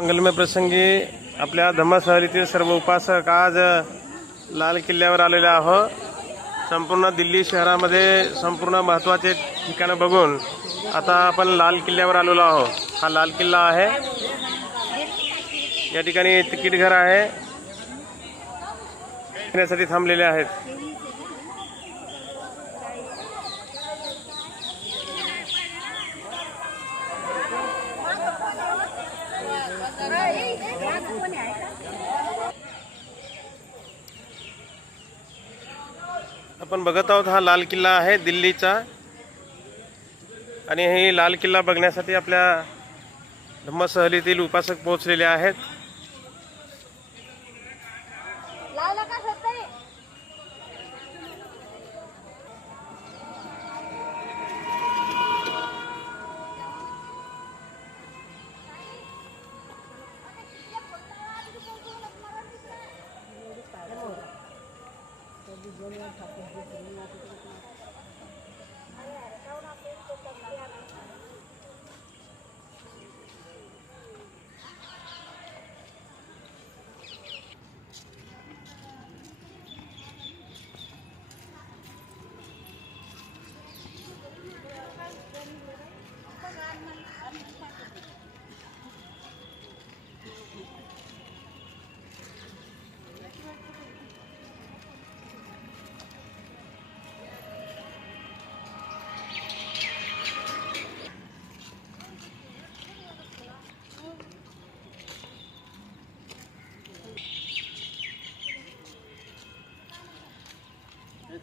मंगलमय प्रसंगी आपल्या धम्मसहलीतील सर्व उपासक आज लाल किल्ल्यावर आलेले आहोत. संपूर्ण दिल्ली शहरामध्ये संपूर्ण महत्त्वाचे ठिकाणं बघून आता आपण लाल किल्ल्यावर आलेलो आहोत. हा लाल किल्ला आहे. या ठिकाणी तिकीट घर आहे. फिरण्यासाठी थांबलेले आहेत. आपण बघत आहोत हा लाल किल्ला आहे दिल्लीचा. आणि हे लाल किल्ला बघण्यासाठी आपल्या धम्मसहलीतील उपासक पोहोचलेले आहेत.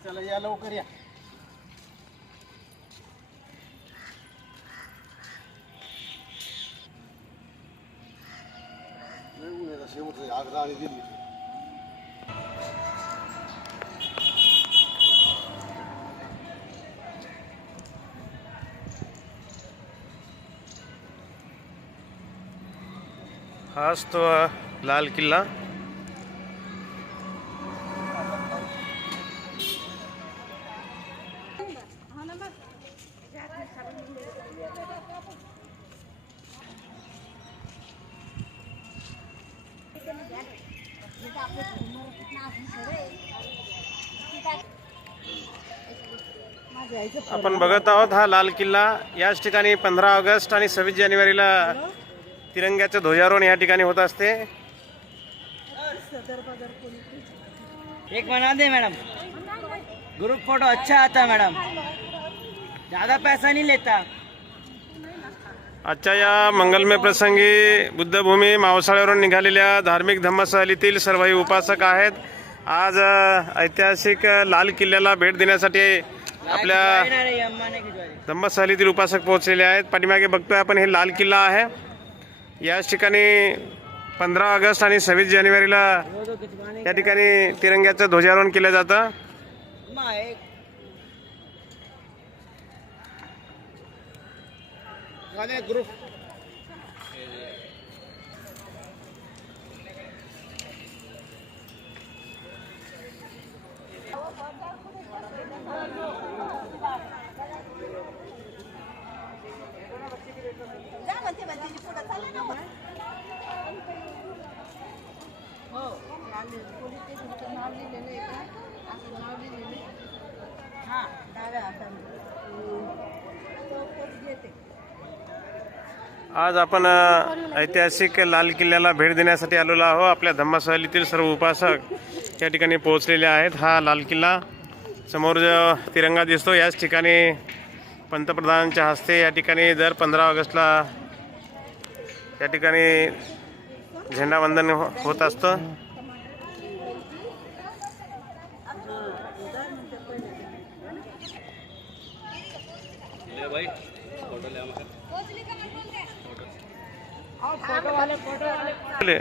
चला या लवकर या. आग्रा आणि दिल्ली हाच तो लाल किल्ला. आपण बघत आहोत हा लाल किल्ला. याच ठिकाणी पंधरा ऑगस्ट आणि सव्वीस जानेवारीला तिरंग्याच्या ध्वजारोहण या ठिकाणी होत असते. एक बना दे मॅडम. ग्रुप फोटो अच्छा आता मॅडम. ज्यादा पैसा नहीं लेता। आजच्या या मंगलमय प्रसंगी बुद्धभूमी मावसाळ्यावरून निघालेल्या धार्मिक धम्मसहलीतील सर्वही उपासक आहेत. आज ऐतिहासिक लाल किल्ल्याला भेट देण्यासाठी आपल्या धम्मसहलीतील उपासक पोहोचलेले आहेत. पाठीमागे बघतोय आपण हे लाल किल्ला आहे. याच ठिकाणी पंधरा ऑगस्ट आणि सव्वीस जानेवारीला या ठिकाणी तिरंग्याचं ध्वजारोहण केलं जातं. लिहिलेलं आहे. हा डाव्या हाताने तो पोच घेते आज आपण ऐतिहासिक लाल किल्ल्याला भेट देण्यासाठी आलेलो आहो आपल्या धम्मसहलीतील सर्व उपासक या ठिकाणी पोहोचलेले आहेत. हा लाल किल्ला समोर जो तिरंगा दिसतो याच ठिकाणी पंतप्रधानांच्या हस्ते या ठिकाणी दर पंधरा ऑगस्टला या ठिकाणी झेंडावंदन हो- होत असतं. ले भाई फोटो ले हमारे फोटो वाले फोटो वाले